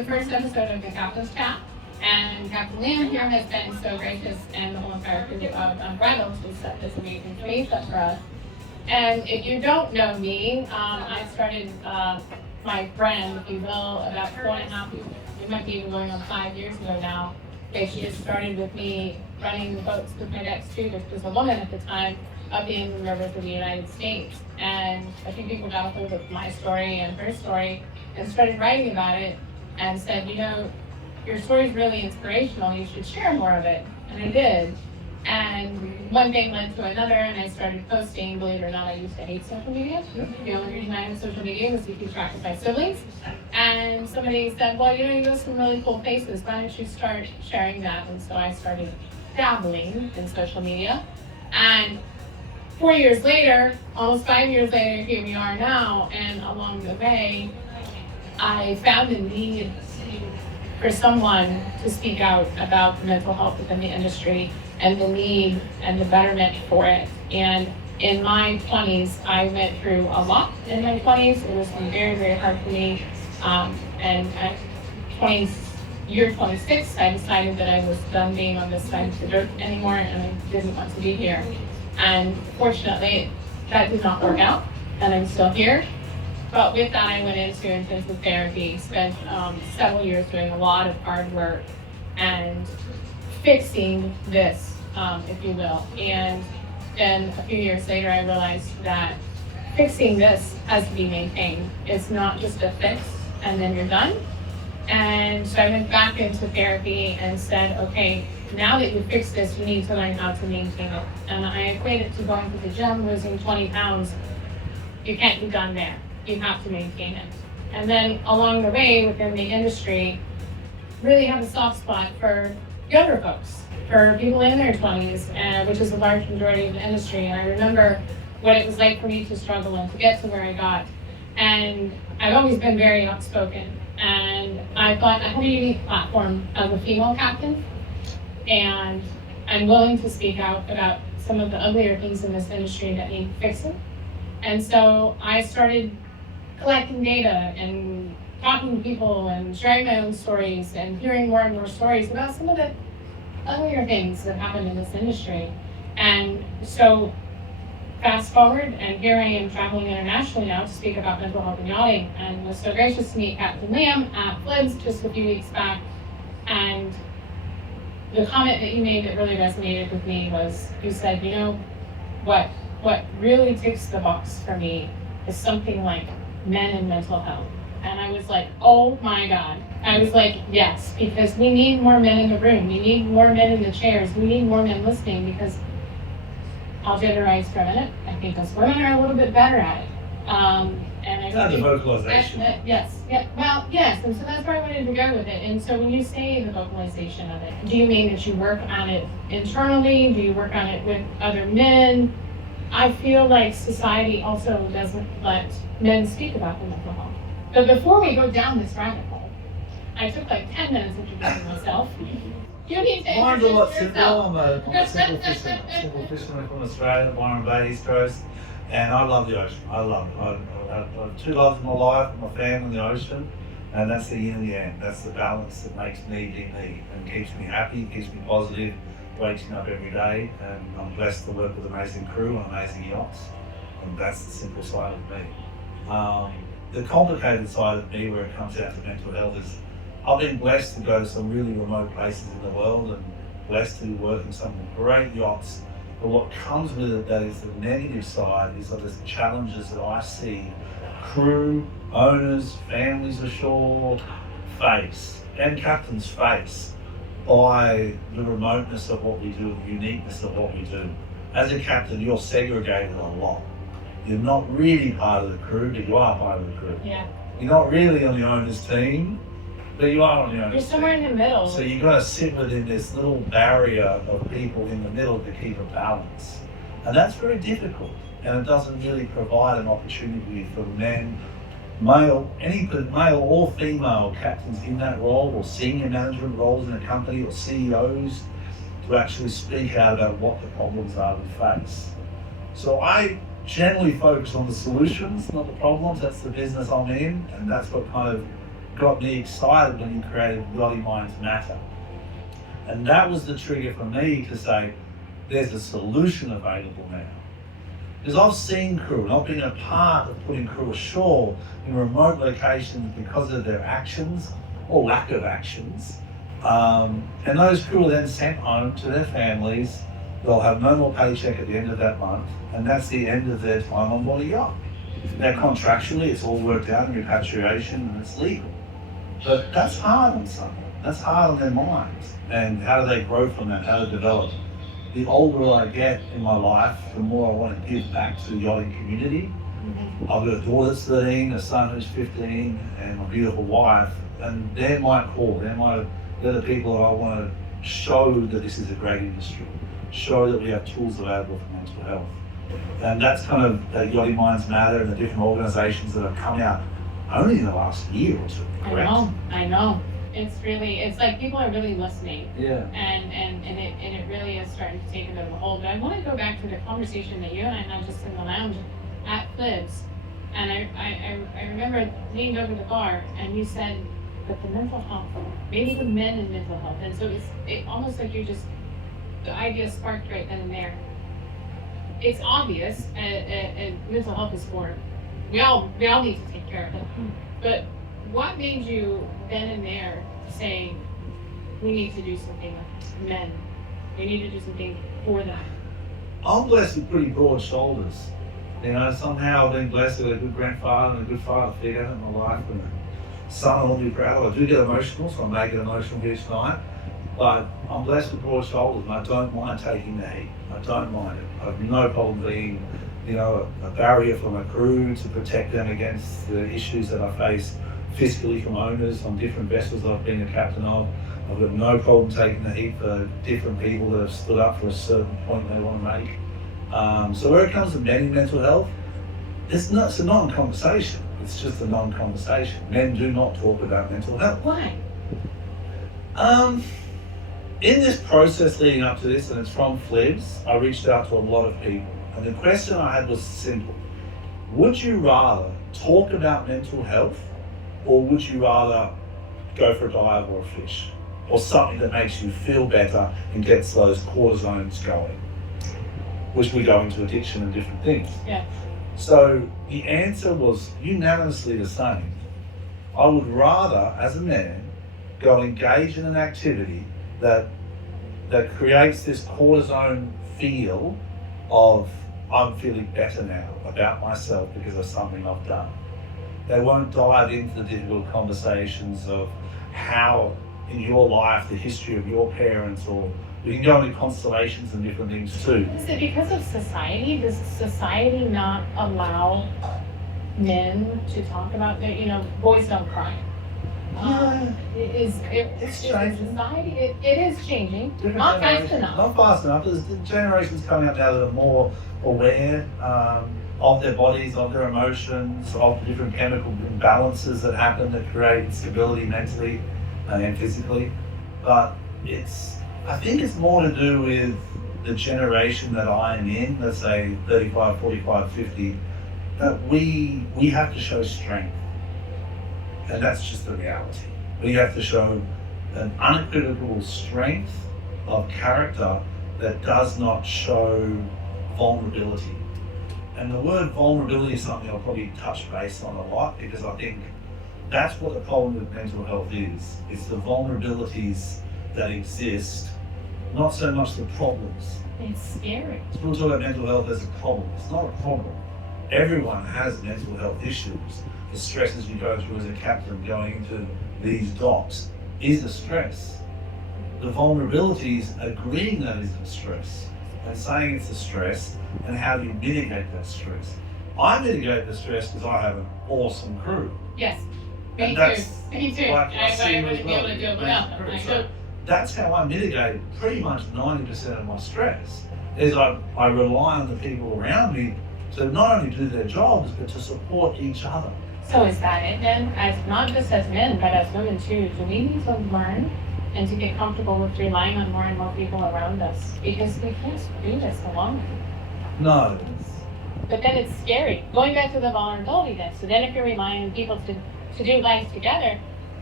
the first episode of the Captain's Chat, and Captain Liam here has been so gracious, and the whole entire crew of Unbridled to set this amazing space up for us. And if you don't know me, I started my brand, if you will, about 4.5 years. It might be even going on 5 years ago now. It started with me running the boats with my ex-crew, which was a woman at the time, up the inland rivers of the United States. And a few people got a hold of my story and her story and started writing about it and said, you know, your story's really inspirational, you should share more of it. And I did. And one thing led to another, and I started posting. Believe it or not, I used to hate social media. The only reason I had social media was to keep track of my siblings. And somebody said, well, you know, you go to some really cool places. Why don't you start sharing that? And so I started dabbling in social media. And 4 years later, almost 5 years later, here we are now. And along the way, I found a need for someone to speak out about the mental health within the industry and the need and the betterment for it. And in my 20s, I went through a lot in my 20s. It was very, very hard for me. And at year 26, I decided that I was done being on this side of the dirt anymore, and I didn't want to be here. And fortunately, that did not work out, and I'm still here. But with that, I went into intensive therapy, spent several years doing a lot of hard work and fixing this, if you will. And then a few years later, I realized that fixing this has to be maintained. It's not just a fix and then you're done. And so I went back into therapy and said, okay, now that you fixed this, you need to learn how to maintain it. And I equate it to going to the gym, losing 20 pounds. You can't be done there. You have to maintain it. And then along the way within the industry, really have a soft spot for younger folks, for people in their 20s, which is a large majority of the industry. And I remember what it was like for me to struggle and to get to where I got. And I've always been very outspoken. And I thought I had a unique platform as a female captain. And I'm willing to speak out about some of the uglier things in this industry that need fixing. And so I started collecting data and talking to people and sharing my own stories and hearing more and more stories about some of the uglier things that happen in this industry. And so fast forward, and here I am traveling internationally now to speak about mental health and yachting, and was so gracious to meet Captain Liam at Flibs just a few weeks back. And the comment that you made that really resonated with me was, you said, you know, what really ticks the box for me is something like men and mental health. And I was like, oh my God. I was like, yes, because we need more men in the room. We need more men in the chairs. We need more men listening, because I'll genderize for a minute. I think us women are a little bit better at it. And I the vocalization. Yes, yeah, well, yes, and so that's where I wanted to go with it. And so when you say the vocalization of it, do you mean that you work on it internally? Do you work on it with other men? I feel like society also doesn't let men speak about their mental health. But before we go down this rabbit hole, I took like 10 minutes introducing myself. You need to Mine's a lot introduce simpler. yourself. I'm a simple fisherman from Australia, born and raised East Coast, and I love the ocean. I love it. I have two loves in my life: my family and the ocean, and that's the yin and the yang. That's the balance that makes me be me and keeps me happy, keeps me positive, waking up every day. And I'm blessed to work with amazing crew and amazing yachts, and that's the simple side of me. The complicated side of me, where it comes down to mental health, is I've been blessed to go to some really remote places in the world and blessed to work in some great yachts. But what comes with it, that is the negative side, is that there's challenges that I see crew, owners, families ashore face, and captains face, by the remoteness of what we do, the uniqueness of what we do. As a captain, you're segregated a lot. You're not really part of the crew, but you are part of the crew. Yeah. You're not really on the owner's team, but you are on the owner's team. You're somewhere in the middle. So you've got to sit within this little barrier of people in the middle to keep a balance. And that's very difficult. And it doesn't really provide an opportunity for men, male or female captains in that role, or senior management roles in a company, or CEOs, to actually speak out about what the problems are we face. So I generally focus on the solutions, not the problems. That's the business I'm in, and that's what kind of got me excited when you created Yachting Minds Matter. And that was the trigger for me to say, there's a solution available now. Because I've seen crew, and I've been a part of putting crew ashore in remote locations because of their actions or lack of actions. And those crew are then sent home to their families. They'll have no more paycheck at the end of that month, and that's the end of their time on board a yacht. Now, contractually, it's all worked out in repatriation and it's legal. But that's hard on someone. That's hard on their minds. And how do they grow from that? How to develop? The older I get in my life, the more I want to give back to the yachting community. I've got a daughter that's 13, a son who's 15, and my beautiful wife. And they're my core. They're the people that I want to show that this is a great industry. Show that we have tools available for mental health. And that's kind of the Yachting Minds Matter and the different organisations that have come out only in the last year or two. Correct? I know. It's like people are really listening. Yeah. And it really is starting to take a bit of a hold. But I want to go back to the conversation that you and I had just in the lounge at Flibs. And I remember leaning over the bar and you said that the mental health, maybe the men in mental health. And so it's almost like the idea sparked right then and there. It's obvious, and mental health is for we all need to take care of it. But what made you then and there say we need to do something with men? We need to do something for them. I'm blessed with pretty broad shoulders. You know, somehow I've been blessed with a good grandfather and a good father figure in my life, and a son I'll be proud of. I do get emotional, so I may get emotional here tonight. But I'm blessed with broad shoulders, and I don't mind taking the heat. I don't mind it. I have no problem being, a barrier for my crew to protect them against the issues that I face fiscally from owners on different vessels I've been a captain of. I've got no problem taking the heat for different people that have stood up for a certain point they want to make. So where it comes to men in mental health, it's a non-conversation. It's just a non-conversation. Men do not talk about mental health. Why? In this process leading up to this, and it's from Flibs, I reached out to a lot of people. And the question I had was simple. Would you rather talk about mental health, or would you rather go for a dive or a fish? Or something that makes you feel better and gets those cortisones going? Which we go into addiction and different things. Yeah. So the answer was unanimously the same. I would rather, as a man, go engage in an activity that creates this cortisone feel of I'm feeling better now about myself because of something I've done. They won't dive into the difficult conversations of how in your life, the history of your parents, or we can go into constellations and different things too. Is it because of society? Does society not allow men to talk about that? Boys don't cry. It's changing. Society, it is changing. Not fast enough. Not fast enough. There's generations coming up now that are more aware of their bodies, of their emotions, of the different chemical imbalances that happen that create instability mentally and physically. But I think it's more to do with the generation that I am in, let's say 35, 45, 50, that we have to show strength. And that's just the reality. We have to show an unequivocal strength of character that does not show vulnerability. And the word vulnerability is something I'll probably touch base on a lot, because I think that's what the problem with mental health is. It's the vulnerabilities that exist, not so much the problems. It's scary. People talk about mental health as a problem. It's not a problem. Everyone has mental health issues. The stresses you go through as a captain going into these docks is a stress. The vulnerabilities agreeing that is a stress and saying it's a stress, and how do you mitigate that stress? I mitigate the stress because I have an awesome crew. Yes, me too. Like I wouldn't be able to do it without them. So that's how I mitigate pretty much 90% of my stress, is I rely on the people around me to not only do their jobs, but to support each other. So is that it then? As not just as men, but as women too, do we need to learn and to get comfortable with relying on more and more people around us? Because we can't do this alone. No. But then it's scary. Going back to the vulnerability then. So then if you're relying on people to do life together,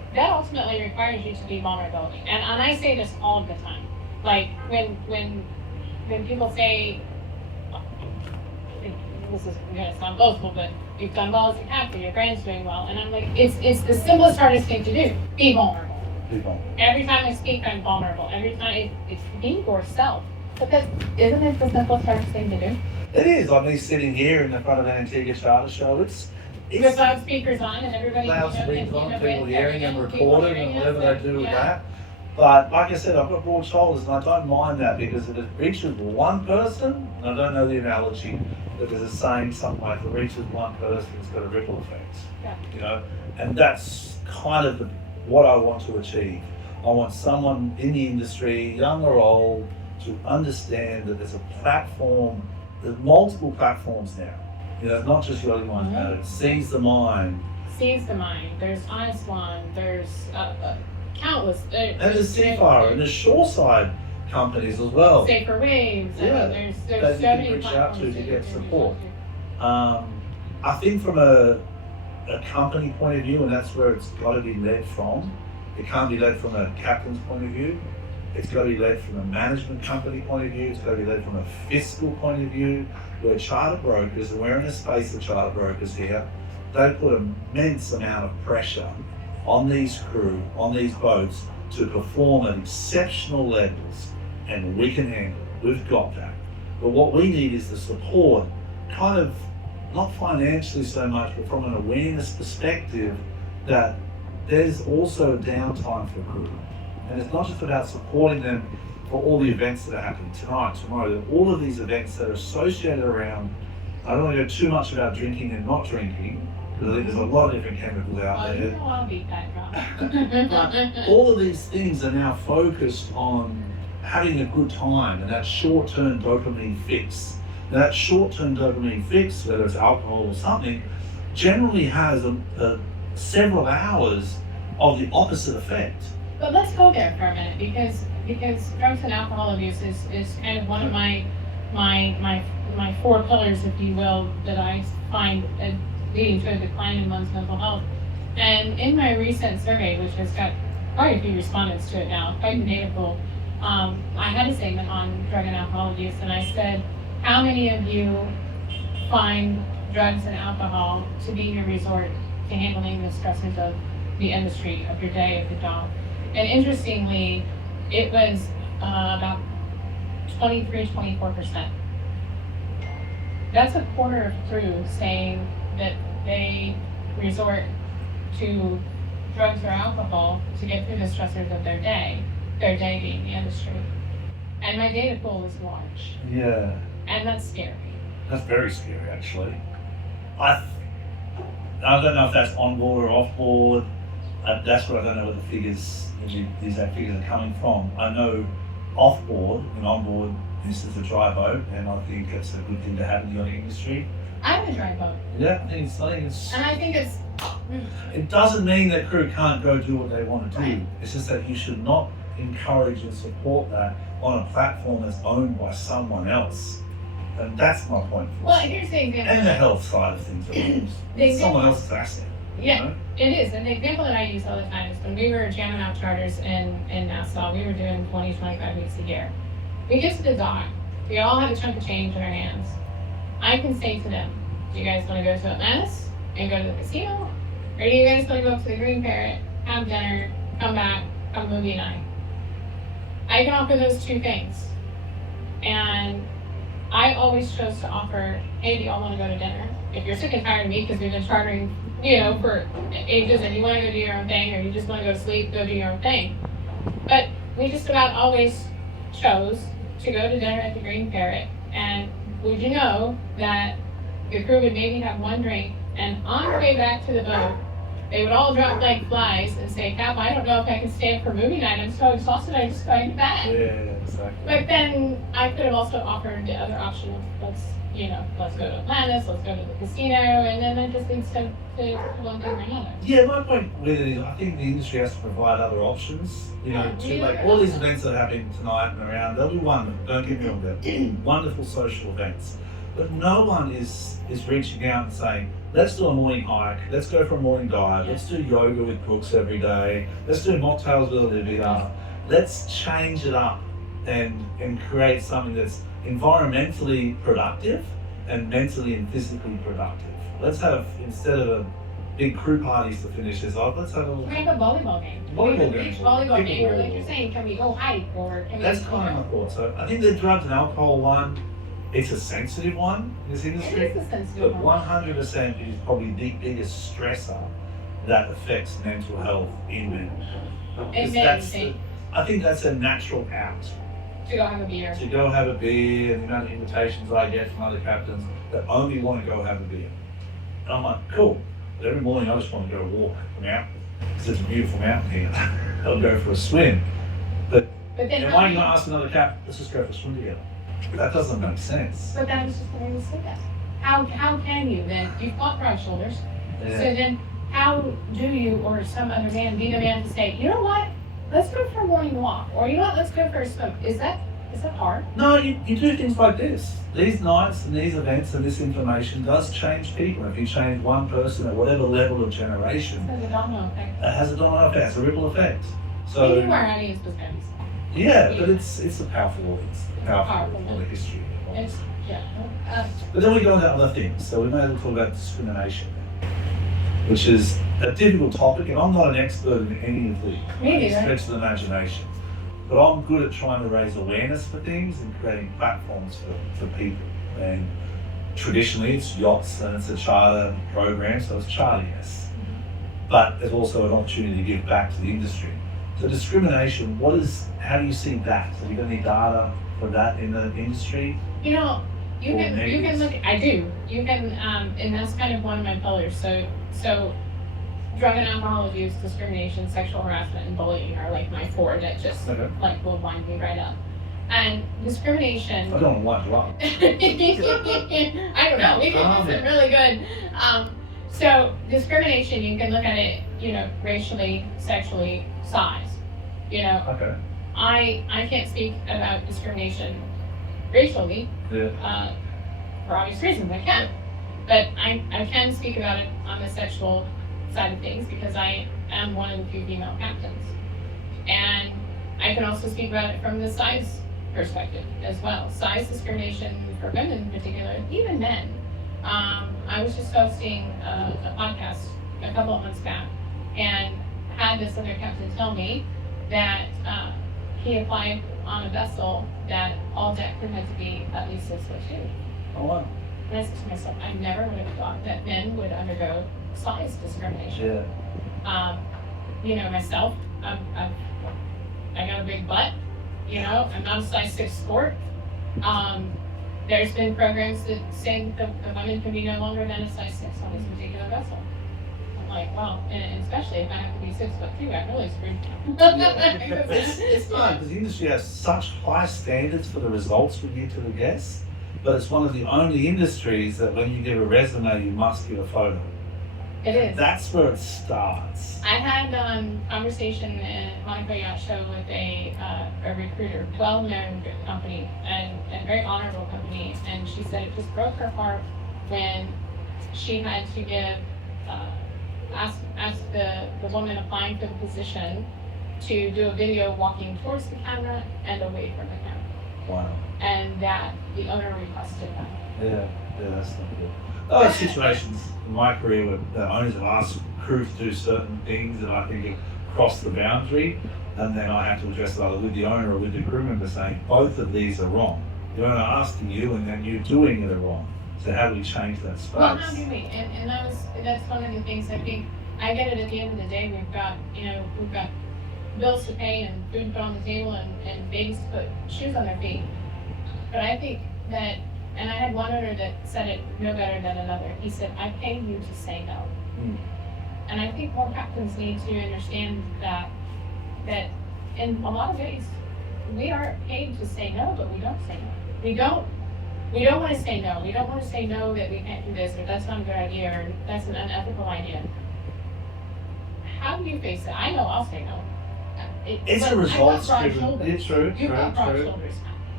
that ultimately requires you to be vulnerable. And I say this all the time. Like when people say, this is gonna sound boastful, but you've done well as a captain, your brand's doing well. And I'm like, it's the simplest, hardest thing to do. Be vulnerable. Be vulnerable. Every time I speak, I'm vulnerable. Every time it's be yourself. Because isn't it the simplest, hardest thing to do? It is. Like me sitting here in the front of an Antigua Charter Show. It's with loudspeakers on and everybody loudspeakers on, people hearing and people recording and whatever they do with that. But like I said, I've got broad shoulders and I don't mind that, because if it reaches one person, and I don't know the analogy, but there's a saying something like, if it reaches one person, it's got a ripple effect. Yeah. You know, and that's kind of what I want to achieve. I want someone in the industry, young or old, to understand that there's a platform, there's multiple platforms now. You know, it's not just Yachting Minds Matter, it's Seize the Mind. Seize the Mind, there's Honest One, there's countless. And there's Seafire, and there's shoreside companies as well. Safer Waves, Yeah, there's that so you many can reach out platforms to that get you can support. reach out I think from a company point of view, and that's where it's got to be led from, it can't be led from a captain's point of view. It's got to be led from a management company point of view. It's got to be led from a fiscal point of view, where charter brokers, and we're in a space of charter brokers here, they put an immense amount of pressure on these crew, on these boats, to perform at exceptional levels, and we can handle it. We've got that. But what we need is the support, kind of, not financially so much, but from an awareness perspective, that there's also a downtime for crew. And it's not just about supporting them for all the events that are happening tonight, tomorrow, all of these events that are associated around, I don't want to go too much about drinking and not drinking, because I think there's a lot of different chemicals out Oh, there. you know I'll beat that drop. But all of these things are now focused on having a good time and that short-term dopamine fix. Now, that short-term dopamine fix, whether it's alcohol or something, generally has several hours of the opposite effect. But let's go there for a minute, because drugs and alcohol abuse is kind of one of my four pillars, if you will, that I find leading to a decline in one's mental health. And in my recent survey, which has got quite a few respondents to it now, quite the data pool, I had a segment on drug and alcohol abuse, and I said, how many of you find drugs and alcohol to be your resort to handling the stressors of the industry, of your day, of the job? And interestingly, it was about 23-24%. That's a quarter of crew saying that they resort to drugs or alcohol to get through the stressors of their day being the industry. And my data pool is large. Yeah. And that's scary. That's very scary, actually. I don't know if that's on board or off board. That's what I don't know what the figures, these exact figures are coming from. I know off board and on board, this is a dry boat, and I think it's a good thing to have in the yachting industry. I have a dry boat. Yeah, I think it's. And I think it's. It doesn't mean that crew can't go do what they want to do. Right. It's just that you should not encourage and support that on a platform that's owned by someone else. And that's my point. Well, here's the example. And the health side of things, of course. It's someone else's asset. Yeah, you know? it is. And the example that I use all the time is when we were jamming out charters in Nassau, we were doing 20, 25 weeks a year. We get to the dock. We all have a chunk of change in our hands. I can say to them, do you guys want to go to Atlantis and go to the casino? Or do you guys want to go up to the Green Parrot, have dinner, come back, have movie night? I can offer those two things. And I always chose to offer, hey, do y'all want to go to dinner? If you're sick and tired of me because we've been chartering, for ages and you want to go do your own thing, or you just want to go to sleep, go do your own thing. But we just about always chose to go to dinner at the Green Parrot. And would you know that the crew would maybe have one drink, and on the way back to the boat, they would all drop like flies and say, Cap, I don't know if I can stay up for movie night. I'm so exhausted, I just got to bed. Yeah, exactly. But then I could have also offered the other option of let's go to Atlantis, let's go to the casino, and then it just leads to one thing or another. Yeah, my point with it is I think the industry has to provide other options. Like all these events that are happening tonight and around, they'll be wonderful. Don't get me wrong, they're wonderful social events. But no one is reaching out and saying, let's do a morning hike, let's go for a morning dive, let's do yoga with Brooks every day, let's do mocktails with Olivia, let's change it up and create something that's environmentally productive and mentally and physically productive. Let's have, instead of a big crew parties to finish this off, let's have a Can we have a volleyball game? volleyball Beach game. volleyball game, or like you're saying, can we go hike, or can we? That's kind of my thought. So I think the drugs and alcohol one, it's a sensitive one in this industry. It is a sensitive But one. 100% is probably the biggest stressor that affects mental health in men. And Because men, I think that's a natural out. to go have a beer. To go have a beer, and the amount of invitations I get from other captains that only want to go have a beer. And I'm like, cool. But every morning I just want to go walk the mountain because it's a beautiful mountain here. I'll go for a swim. But But then and how why are do you you, going to ask another captain, let's just go for a swim together? That doesn't make sense. but that was just the way we said that. How can you then, you've got broad shoulders, so then how do you or some other man be the man to say, you know what, let's go for a morning walk, or you know what, let's go for a swim? Is that hard? No, you do things like this. These nights and these events and this information does change people. If you change one person at whatever level of generation, It's a domino effect. it has a domino effect, it's a ripple effect. We So knew our audience was going to be small. yeah, but it's a powerful audience, powerful for the history. It's, yeah. But then we go into other things. So we may as well talk about discrimination, which is a difficult topic, and I'm not an expert in any of the Maybe, right? stretch of the imagination. But I'm good at trying to raise awareness for things and creating platforms for people. And traditionally it's yachts and it's a charter program, so it's charter, yes. But there's also an opportunity to give back to the industry. So discrimination, how do you see that? Have you got any data for that in the industry? You know, you Or can negatives. look. I do. You can, and that's kind of one of my pillars. So, drug and alcohol abuse, discrimination, sexual harassment, and bullying are like my four that just Okay. like will wind me right up. And discrimination. I don't want to lie. I don't know. We can do some really good. So discrimination, you can look at it, you know, racially, sexually, size. You know, Okay. I can't speak about discrimination racially, Yeah. for obvious reasons, I can't. But I can speak about it on the sexual side of things because I am one of the few female captains. And I can also speak about it from the size perspective as well. Size discrimination for women in particular, even men. I was just hosting a podcast a couple of months back and had this other captain tell me that he applied on a vessel that all deck crew had to be at least 6'2". Oh wow. And I said to myself, I never would have thought that men would undergo size discrimination. Yeah. You know, myself, I got a big butt. You know, I'm not a size 6 sport. There's been programs that say the women can be no longer than a size 6 on this particular vessel. I'm like, wow, and especially if I have to be 6'2", I'm really screwed. It's fun because the industry has such high standards for the results we give to the guests, but it's one of the only industries that when you give a resume, you must give a photo. It is. That's where it starts. I had conversation in Monaco Yacht Show with a recruiter, well-known company and very honorable company, and she said it just broke her heart when she had to give ask the woman applying for the position to do a video walking towards the camera and away from the camera, Wow. and that the owner requested that. Yeah, that's not good. There are situations in my career where the owners have asked crew to do certain things that I think have crossed the boundary, and then I have to address it either with the owner or with the crew member saying both of these are wrong. The owner asking you and then you doing it are wrong. So how do we change that space? Well, how do we? And that's one of the things I think. I get it at the end of the day. We've got bills to pay and food to put on the table and babies to put shoes on their feet. But I think that, and I had one owner that said it no better than another. He said, I pay you to say no. Mm. And I think more captains need to understand that in a lot of ways, we are paid to say no, but we don't say no. We don't want to say no. We don't want to say no that we can't do this, or that's not a good idea, or that's an unethical idea. How do you face it? I know I'll say no. It's but a results I've got broad driven. shoulders. It's true. You've got broad True. shoulders.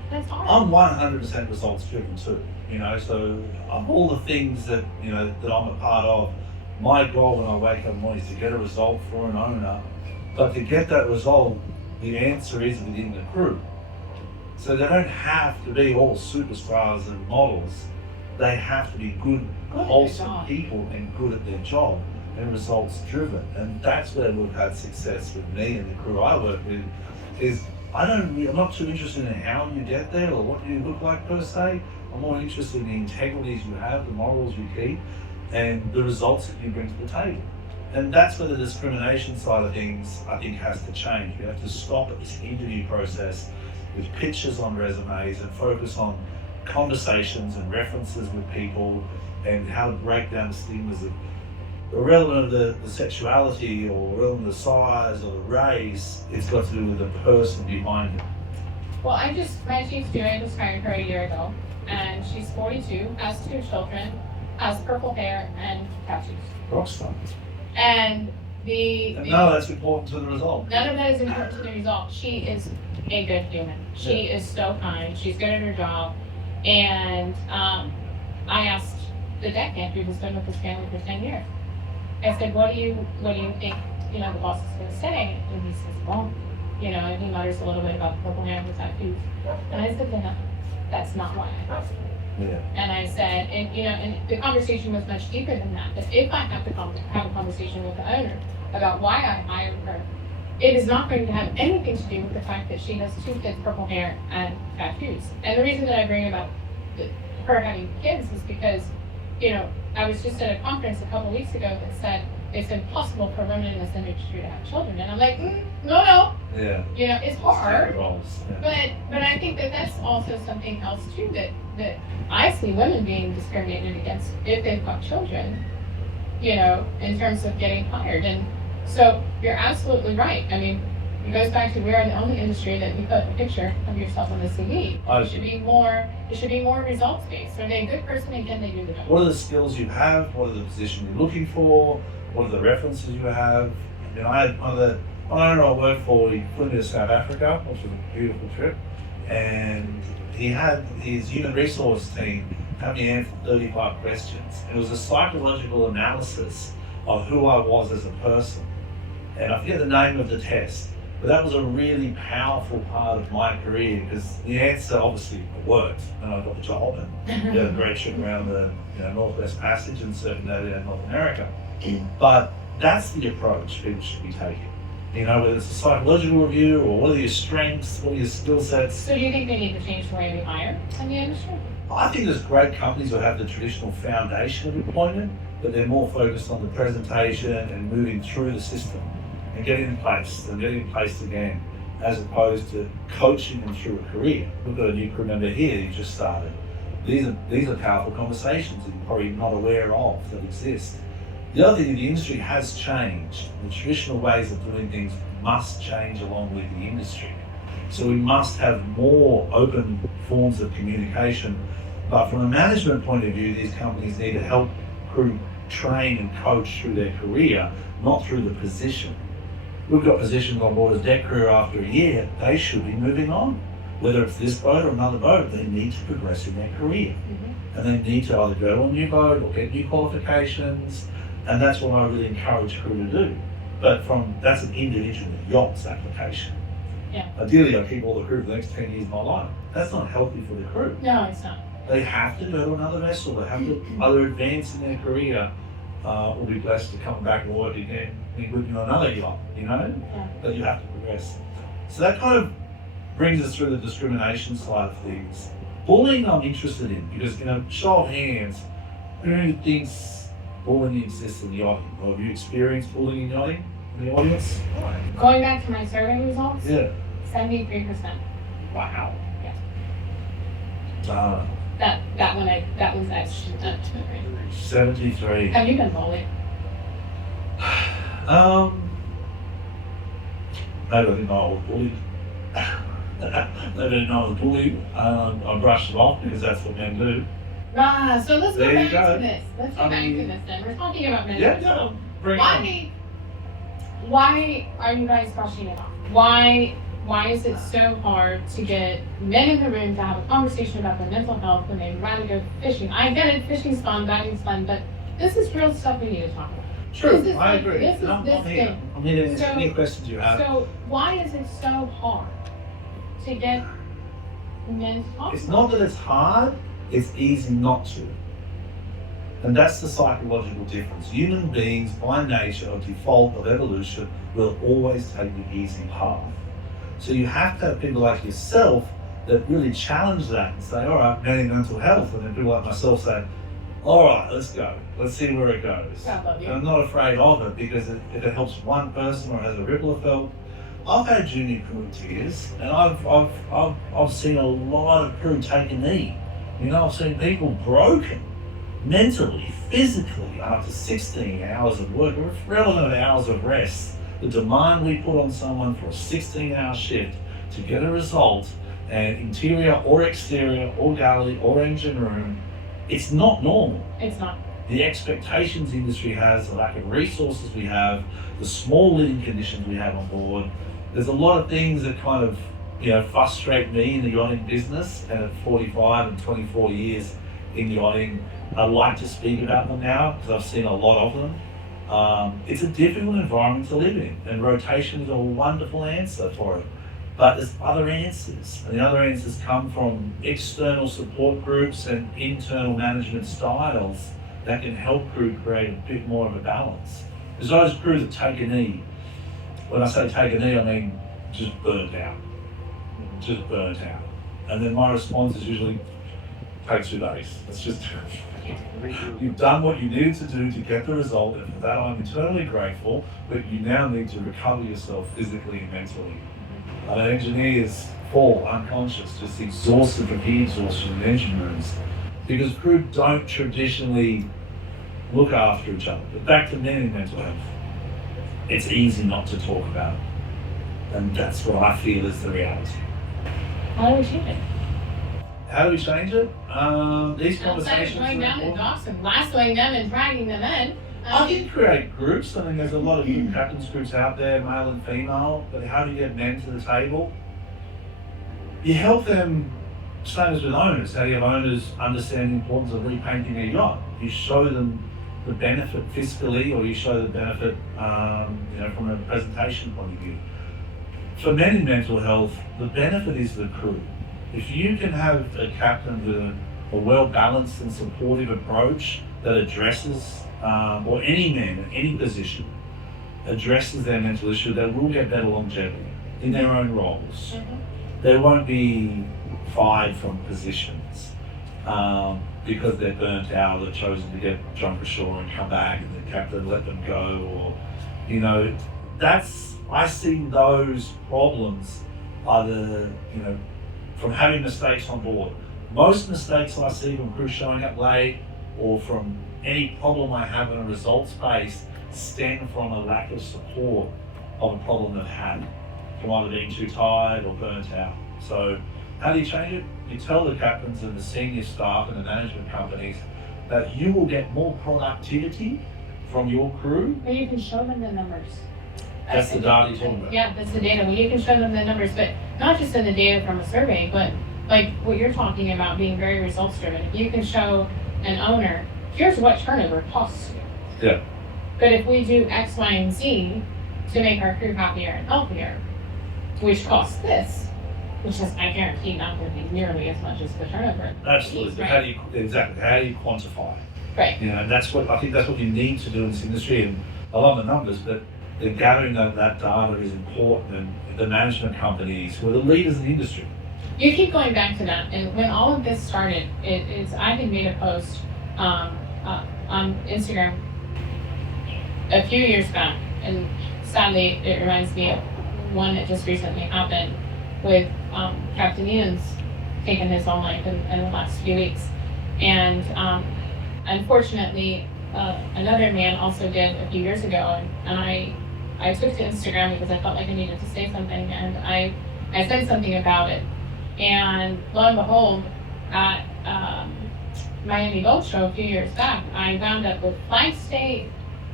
That's hard. I'm 100% results driven too, you know, so all the things that, you know, that I'm a part of, my goal when I wake up in the morning is to get a result for an owner, but to get that result, the answer is within the crew. So they don't have to be all superstars and models. They have to be good, wholesome people and good at their job and results driven. And that's where we've had success with me and the crew I work with is I'm not too interested in how you get there or what you look like per se. I'm more interested in the integrities you have, the morals you keep, and the results that you bring to the table. And that's where the discrimination side of things, I think, has to change. We have to stop at this interview process with pictures on resumes and focus on conversations and references with people and how to break down the stigmas of irrelevant of the sexuality or irrelevant of the size or the race. It's got to do with the person behind it. Well, my chief steward just hired her a year ago, and she's 42, has 2 children, has purple hair and tattoos. Rockstar. And no, that's important to the result. None of that is important to the result. She is a good human. She is so kind. She's good at her job. And I asked the deck manager who's been with his family for 10 years. I said, what do you think, you know, the boss is going to say? And he says, well, you know, and he mutters a little bit about the purple hair and the tattoos. And I said to him, that's not why I asked. Yeah. And I said, and the conversation was much deeper than that. That if I have to have a conversation with the owner about why I hired her, it is not going to have anything to do with the fact that she has 2 kids, purple hair, and tattoos. And the reason that I bring about her having kids is because, you know, I was just at a conference a couple weeks ago that said it's impossible for women in this industry to have children. And I'm like, no. Yeah. You know, it's hard. Yeah. But I think that that's also something else too that I see women being discriminated against if they've got children, you know, in terms of getting hired. And so you're absolutely right. I mean, it goes back to we're the only industry that you put a picture of yourself on the CV. It should be more results based. Are they a good person and can they do the job? What are the skills you have? What are the positions you're looking for? What are the references you have? You know, I had one owner I worked for, he flew me to South Africa, which was a beautiful trip, and he had his human resource team have me answer 35 questions. It was a psychological analysis of who I was as a person. And I forget the name of the test, but that was a really powerful part of my career because the answer obviously worked and I got the job and we had a great trip around the Northwest Passage and circumnavigated in North America. But that's the approach people should be taking. You know, whether it's a psychological review or what are your strengths, what are your skill sets. So do you think they need to change the way we hire in the industry? I think there's great companies who have the traditional foundation of employment, but they're more focused on the presentation and moving through the system and getting in place and getting in place again, as opposed to coaching them through a career. We've got a new crew member here who just started. These are powerful conversations that you're probably not aware of that exist. The other thing, the industry has changed. The traditional ways of doing things must change along with the industry. So we must have more open forms of communication. But from a management point of view, these companies need to help crew train and coach through their career, not through the position. We've got positions on board as deck crew after a year, they should be moving on. Whether it's this boat or another boat, they need to progress in their career. Mm-hmm. And they need to either go to a new boat or get new qualifications. And that's what I really encourage crew to do. But that's an individual yacht's application. Yeah. Ideally, I keep all the crew for the next 10 years of my life. That's not healthy for the crew. No, it's not. They have to go to another vessel. They have to either advance in their career or be blessed to come back and work again with another yacht, you know? Yeah. But you have to progress. So that kind of brings us through the discrimination side of things. Bullying I'm interested in because, show of hands, who thinks bullying exists in yachting? Or have you experienced bullying in yachting in the audience? Going back to my survey results, Yeah. 73%. Wow. Yeah. That one's actually 73. Have you been bullied? Maybe I didn't know I was bullied. They didn't know I was bullied. I brushed it off because that's what men do. So let's go There you back go. to this. Let's go back to this then. We're talking about men. Yeah, bring it on. Why are you guys brushing it off? Why why is it so hard to get men in the room to have a conversation about their mental health when they'd rather go fishing? I get it, fishing's fun, diving's fun, but this is real stuff we need to talk about. True, I agree. This is I'm this here. thing. I'm here to answer So- any questions you have. So why is it so hard to get men to talk It's about not that it's hard, it's easy not to. And that's the psychological difference. Human beings, by nature, of default of evolution, will always take the easy path. So you have to have people like yourself that really challenge that and say, all right, managing mental health. And then people like myself say, all right, let's go. Let's see where it goes. I love you. And I'm not afraid of it because if it helps one person or has a ripple effect. I've had junior crew in tears, and I've seen a lot of crew take a knee. You know, I've seen people broken mentally, physically, after 16 hours of work, or relevant hours of rest. The demand we put on someone for a 16-hour shift to get a result, and interior or exterior or galley or engine room, it's not normal. It's not. The expectations the industry has, the lack of resources we have, the small living conditions we have on board. There's a lot of things that kind of, frustrate me in the yachting business, and at 45 and 24 years in yachting, I like to speak about them now because I've seen a lot of them. It's a difficult environment to live in, and rotation is a wonderful answer for it. But there's other answers, and the other answers come from external support groups and internal management styles that can help crew create a bit more of a balance. There's those crews that take a knee. When I say take a knee, I mean just burnt out. Just burnt out. And then my response is usually, take 2 days. Let's just you've done what you needed to do to get the result, and for that I'm eternally grateful, but you now need to recover yourself physically and mentally. Engineers fall unconscious, just exhausted from heat exhaustion in engine rooms, because crew don't traditionally look after each other. But back to men in mental health, it's easy not to talk about it. And that's what I feel is the reality. How do we change it? How do we change it? These Outside of conversations going are down the important. docks and lassoing them and dragging them in. I can create groups. I mean, there's a lot of good captains groups out there, male and female, but how do you get men to the table? You help them, same as with owners. How do you have owners understand the importance of repainting a yacht? You show them the benefit fiscally, or you show the benefit from a presentation point of view. For men in mental health, the benefit is the crew. If you can have a captain with a well-balanced and supportive approach that addresses, or any man in any position, addresses their mental issue, they will get better longevity in their own roles. They won't be fired from positions because they're burnt out or chosen to get drunk ashore and come back and the captain let them go, or, I see those problems either, from having mistakes on board. Most mistakes I see from crew showing up late or from any problem I have in a results base stem from a lack of support of a problem they've had, from either being too tired or burnt out. So how do you change it? You tell the captains and the senior staff and the management companies that you will get more productivity from your crew. But you can show them the numbers. That's the data you're talking about. Yeah, that's the data. Well, you can show them the numbers, but not just in the data from a survey, but like what you're talking about being very results driven. If you can show an owner, here's what turnover costs you. Yeah. But if we do X, Y, and Z to make our crew happier and healthier, which costs this, which is, I guarantee, not going to be nearly as much as the turnover. Absolutely. But Right? how do you quantify? Right. And that's what I think that's what you need to do in this industry. And I love the numbers, but the gathering of that data is important, and the management companies who are the leaders in the industry. You keep going back to that, and when all of this started, I had made a post on Instagram a few years back, and sadly it reminds me of one that just recently happened with Captain Ian's taken his own life in the last few weeks, and unfortunately another man also did a few years ago, and I took to Instagram because I felt like I needed to say something, and I said something about it. And lo and behold, at Miami Boat Show a few years back, I wound up with flag state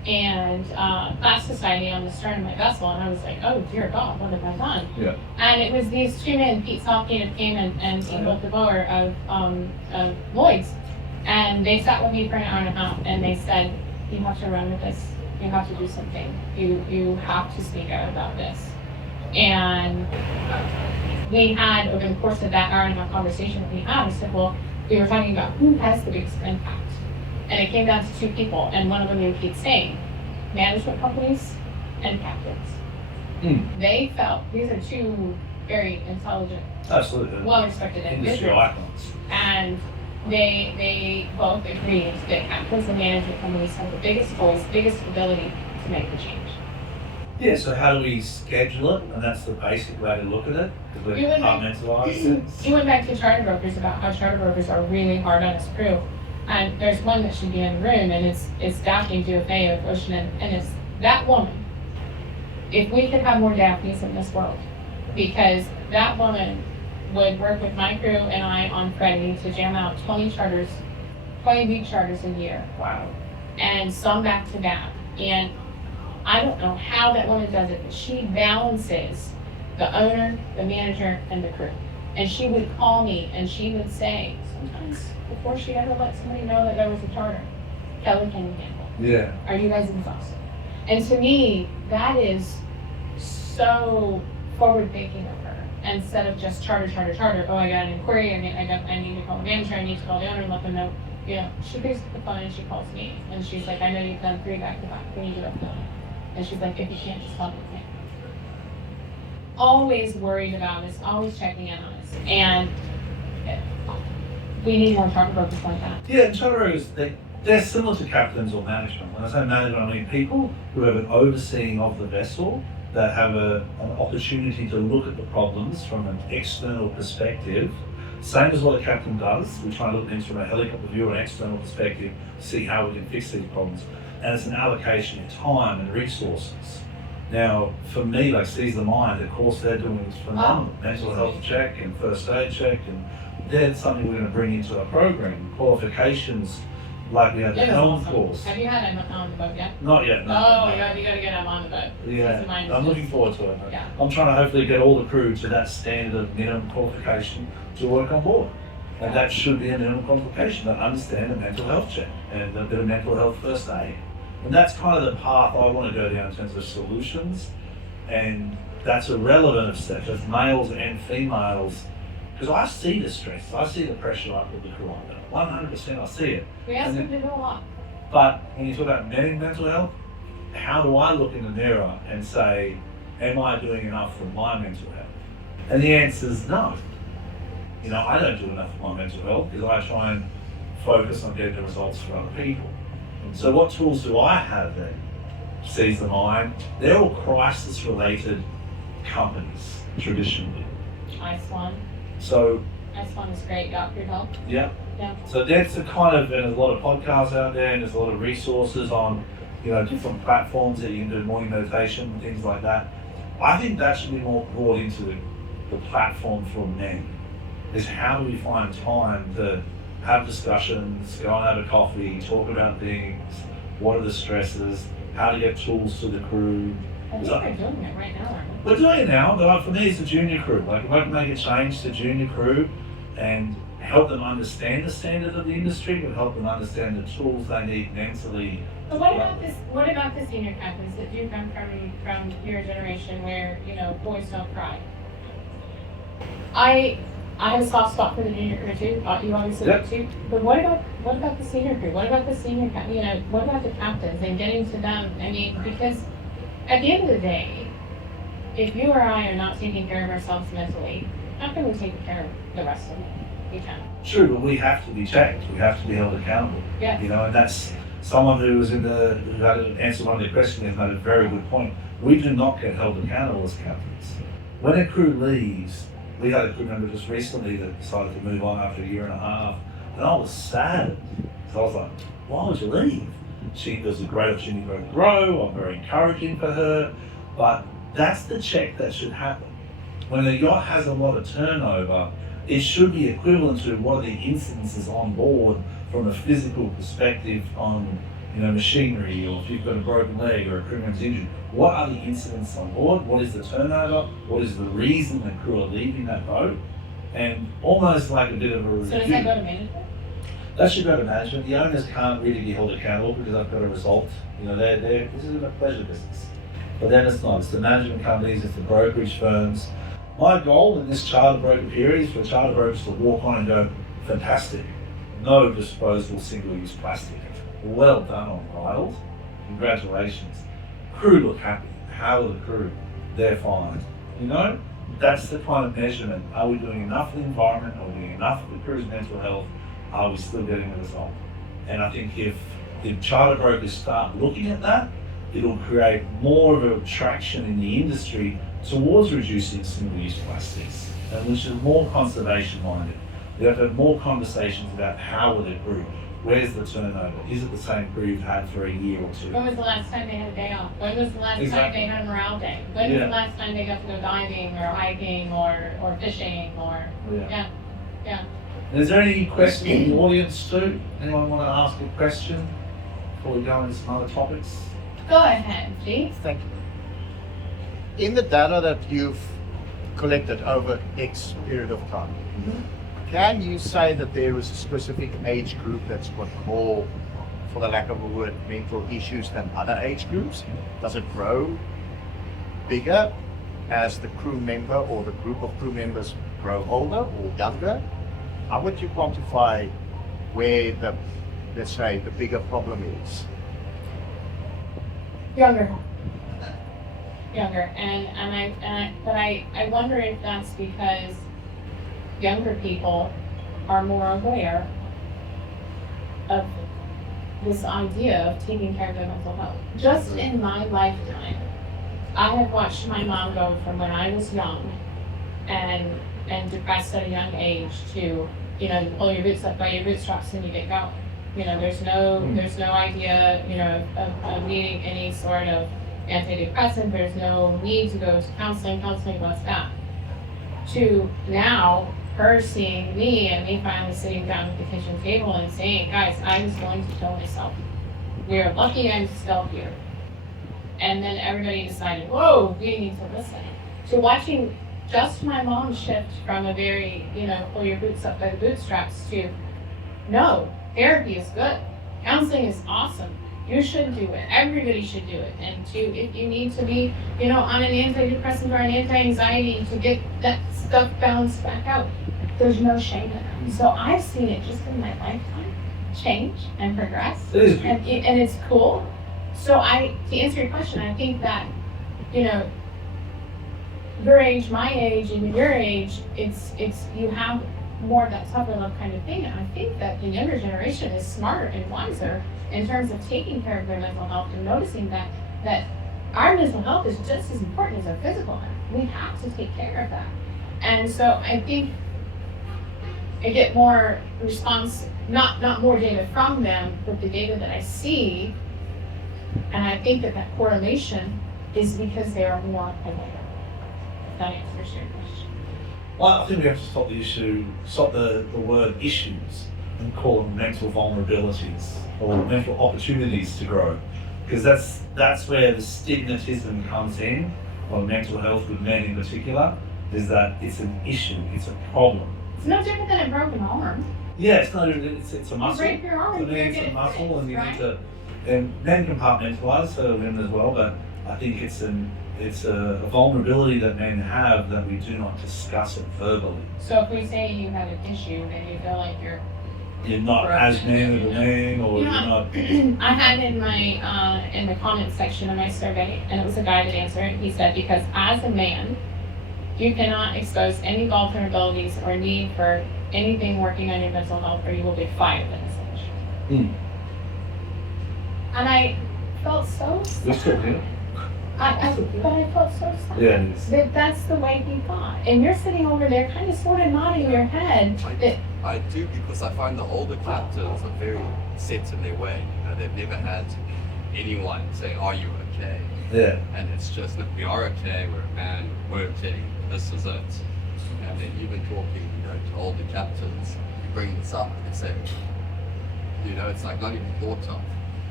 and class society on the stern of my vessel, and I was like, oh dear God, what have I done? Yeah. And it was these two men, Pete Softgate and came and he built the blower of Lloyd's, and they sat with me for an hour and a half, and they said, you have to run with this, you have to do something, you have to speak out about this. And we had, over the course of that hour and a half conversation that we had, I said, well, we were talking about who has the biggest impact. And it came down to two people, and one of them you keep saying, management companies and captains. They felt, these are two very intelligent, Absolutely. well-respected Industry individuals. icons. And they both agreed that captains and management companies have the biggest voice, biggest ability to make the change. Yeah, so how do we schedule it? And that's the basic way to look at it, because we You would compartmentalize things. You went back to charter brokers about how charter brokers are really hard on his crew. And there's one that should be in the room, and it's Daphne DFA of Ocean, and it's that woman. If we could have more Daphnes in this world, because that woman would work with my crew and I on Freddie to jam out 20 week charters a year. Wow. And some back to back. And I don't know how that woman does it, but she balances the owner, the manager, and the crew. And she would call me and she would say, sometimes before she ever let somebody know that there was a charter, Kelly, can you handle it? Yeah. Are you guys exhausted? And to me, that is so forward thinking of her. Instead of just charter. Oh, I got an inquiry. I need to call the manager. I need to call the owner and let them know. You know, she picks up the phone and she calls me and she's like, I know you've done 3 back to back. Can you do it? And she's like, if you can't, just tell me. Always worried about us. Always checking in on us. And we need more charter brokers like that. Yeah, and charter brokers, they're similar to captains or management. When I say management, I mean people who have an overseeing of the vessel, that have an opportunity to look at the problems from an external perspective. Same as what a captain does. We try and look at things from a helicopter view or an external perspective, see how we can fix these problems. And it's an allocation of time and resources. Now, for me, like Seize the Mind, of course, they're doing this phenomenal mental health check and first aid check, and that's something we're going to bring into our program. Qualifications, like we have the helm course. Have you had him on the boat yet? Not yet, no. Oh, no. you got to get him on the boat. Yeah, I'm looking forward to it. Yeah. I'm trying to hopefully get all the crew to that standard of minimum qualification to work on board. And that should be a minimum qualification, to understand a mental health check and a bit of mental health first aid. And that's kind of the path I want to go down in terms of solutions. And that's irrelevant of sex, as males and females, because I see the stress, I see the pressure I put the crew under. 100% I see it. We ask them to do a lot. But when you talk about mental health, how do I look in the mirror and say, am I doing enough for my mental health? And the answer is no. You know, I don't do enough for my mental health because I try and focus on getting the results for other people. So what tools do I have then? Seize the Mind. They're all crisis-related companies, traditionally. Ice1. So Ice1 is great. Yacht Crew Help. Yeah. Yeah. So that's a kind of, and there's a lot of podcasts out there, and there's a lot of resources on, you know, different platforms that you can do morning meditation and things like that. I think that should be more brought into the platform for men. Is how do we find time to have discussions, go and have a coffee, talk about things, what are the stresses, how to get tools to the crew. I think we're doing it right now, aren't we? We're doing it now, but for me it's the junior crew. Like if I can make a change to junior crew and help them understand the standards of the industry, but help them understand the tools they need mentally. But what about this? What about the senior captains that do come from your generation, where boys don't cry? I have a soft spot for the junior crew too. You obviously do too. But what about the senior crew? What about the senior what about the captains and getting to them? I mean, because at the end of the day, if you or I are not taking care of ourselves mentally, how can we take care of the rest of it? We can. True, but we have to be checked. We have to be held accountable. Yeah. And that's someone who had to answer one of the questions has made a very good point. We do not get held accountable as captains. When a crew leaves, we had a crew member just recently that decided to move on after a year and a half, and I was sad. So I was like, why would you leave? There's a great opportunity for her to grow. I'm very encouraging for her, but that's the check that should happen. When a yacht has a lot of turnover, it should be equivalent to what are the incidences on board from a physical perspective on, machinery, or if you've got a broken leg or a crew member's injured, what are the incidents on board? What is the turnover? What is the reason the crew are leaving that boat? And almost like a bit of a review. So does that go to management? That should go to management. The owners can't really be held accountable because they've got a result. This isn't a pleasure business. But then it's not. It's the management companies, it's the brokerage firms. My goal in this charter broker period is for charter brokers to walk on and go, fantastic. No disposable single-use plastic. Well done on Wild. Congratulations. Crew look happy. How are the crew? They're fine. That's the kind of measurement. Are we doing enough for the environment? Are we doing enough for the crew's mental health? Are we still getting the result? And I think if charter brokers start looking at that, it'll create more of a traction in the industry towards reducing single-use plastics, and which is more conservation-minded. We have to have more conversations about how are the crew, where's the turnover, is it the same crew you've had for a year or two? When was the last time they had a day off? When was the last time they had a morale day? When was the last time they got to go diving or hiking or fishing or, yeah. Is there any questions in the audience too? Anyone want to ask a question before we go into some other topics? Go ahead, please. Thank you. In the data that you've collected over X period of time, can you say that there is a specific age group that's got more, for the lack of a word, mental issues than other age groups? Does it grow bigger as the crew member or the group of crew members grow older or younger? How would you quantify where let's say, the bigger problem is? Younger, but I wonder if that's because younger people are more aware of this idea of taking care of their mental health. Just in my lifetime, I have watched my mom go from when I was young and depressed at a young age to, you pull your boots up by your bootstraps and you get going. There's no idea, of needing any sort of antidepressant. There's no need to go to counseling. Counseling was that. To now, her seeing me and me finally sitting down at the kitchen table and saying, guys, I was going to kill myself. We're lucky I'm still here. And then everybody decided, whoa, we need to listen. To watching just my mom shift from a very, pull your boots up by the bootstraps to, no, therapy is good. Counseling is awesome. You should do it. Everybody should do it. And if you need to be, on an antidepressant or an anti-anxiety to get that stuff balanced back out, there's no shame in it. So I've seen it just in my lifetime change and progress. And it's cool. So to answer your question, I think that, your age, my age, and your age, it's you have more of that tougher love kind of thing. And I think that the younger generation is smarter and wiser in terms of taking care of their mental health and noticing that our mental health is just as important as our physical health. We have to take care of that. And so I think I get more response, not more data from them, but the data that I see, and I think that correlation is because they are more aware. If that answers your question. Well, I think we have to stop the word issues and call them mental vulnerabilities or mental opportunities to grow. Because that's where the stigmatism comes in on mental health with men in particular, is that it's an issue, it's a problem. It's no different than a broken arm. Yeah, it's a muscle. You break your arm, to me, it's a muscle, and you need to. And men compartmentalize, so women as well. But I think it's a vulnerability that men have that we do not discuss it verbally. So if we say you have an issue, then you feel like you're not as man of a man, or you're not. I had in the comments section of my survey, and it was a guided answer. He said, because as a man, you cannot expose any vulnerabilities or need for anything working on your mental health, or you will be fired at this age. And I felt so sad. We're still here. But I felt so sad. Yeah, it is. That's the way he thought. And you're sitting over there kind of sort of nodding your head. I do, because I find the older captains are very set in their way. They've never had anyone say, are you okay? Yeah. And it's just that we are okay, we're a man, we're okay, this is it. And then even talking, to older captains, you bring this up and say, it's like not even thought of.